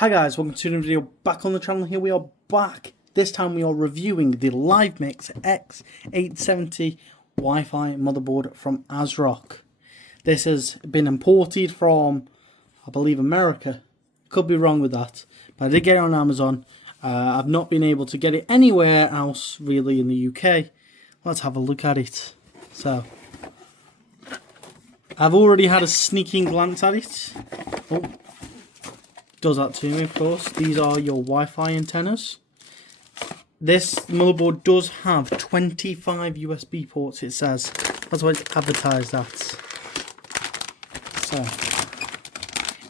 Hi guys, welcome to another video back on the channel. Here we are back. This time we are reviewing the Livemixer X870 Wi-Fi motherboard from Asrock. This has been imported from, I believe, America. Could be wrong with that, but I did get it on Amazon. I've not been able to get it anywhere else really in the UK. Let's have a look at it. So, I've already had a sneaking glance at it. Oh. Does that to me, of course. These are your Wi-Fi antennas. This motherboard does have 25 USB ports, it says. That's why it's advertised at. So,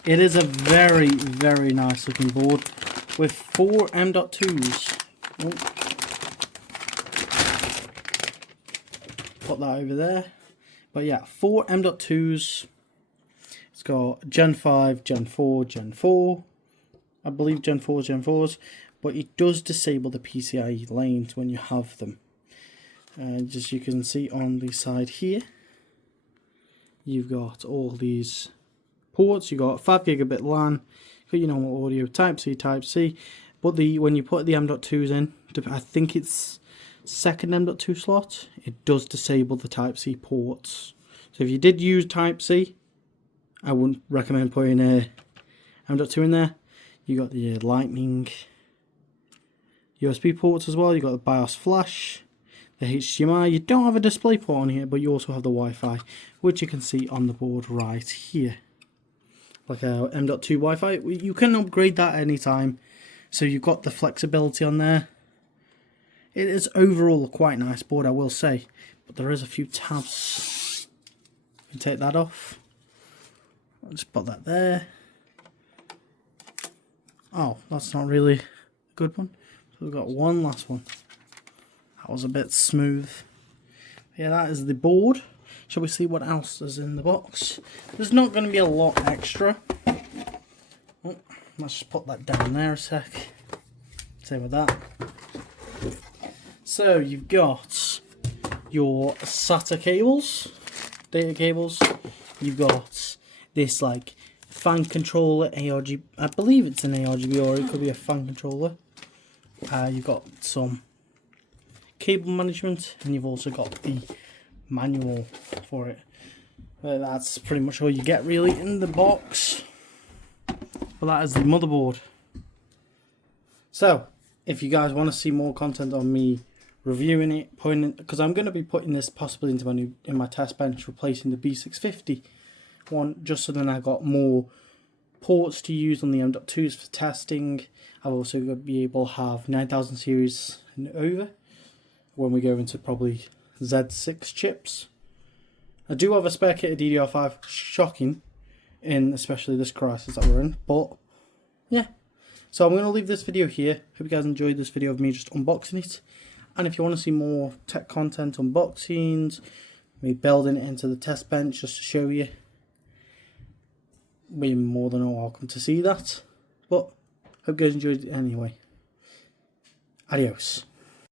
it is a very, very nice looking board with 4 M.2s. Oh. Put that over there. But yeah, 4 M.2s. It's got Gen 5, Gen 4, Gen 4. I believe Gen 4, Gen 4s. But it does disable the PCIe lanes when you have them. And as you can see on the side here, you've got all these ports. You've got 5 gigabit LAN, got your normal audio, Type C, Type C. But when you put the M.2s in, I think it's second M.2 slot, it does disable the Type C ports. So if you did use Type C, I wouldn't recommend putting a M.2 in there. You got the Lightning USB ports as well. You got the BIOS flash, the HDMI. You don't have a display port on here, but you also have the Wi-Fi, which you can see on the board right here. Like a M.2 Wi-Fi. You can upgrade that anytime, so you've got the flexibility on there. It is overall a quite nice board, I will say, but there is a few tabs. You can take that off. I'll just put that there. Oh, that's not really a good one. So we've got one last one. That was a bit smooth. Yeah, that is the board. Shall we see what else is in the box? There's not going to be a lot extra. Oh, let's just put that down there a sec. Same with that. So you've got your SATA cables, data cables. You've got this like fan controller, ARGB, I believe it's an ARGB or it could be a fan controller. You've got some cable management and you've also got the manual for it. That's pretty much all you get really in the box. But that is the motherboard. So, if you guys want to see more content on me reviewing it, because I'm going to be putting this possibly into my test bench, replacing the B650 one, just so then I got more ports to use on the M.2s for testing. I've also going to be able to have 9000 series and over when we go into probably Z6 chips. I do have a spare kit of DDR5, shocking, in especially this crisis that we're in, but yeah. So I'm going to leave this video here. Hope you guys enjoyed this video of me just unboxing it. And if you want to see more tech content, unboxings, me building it into the test bench just to show you, we're more than welcome to see that. But hope you guys enjoyed it anyway. Adios.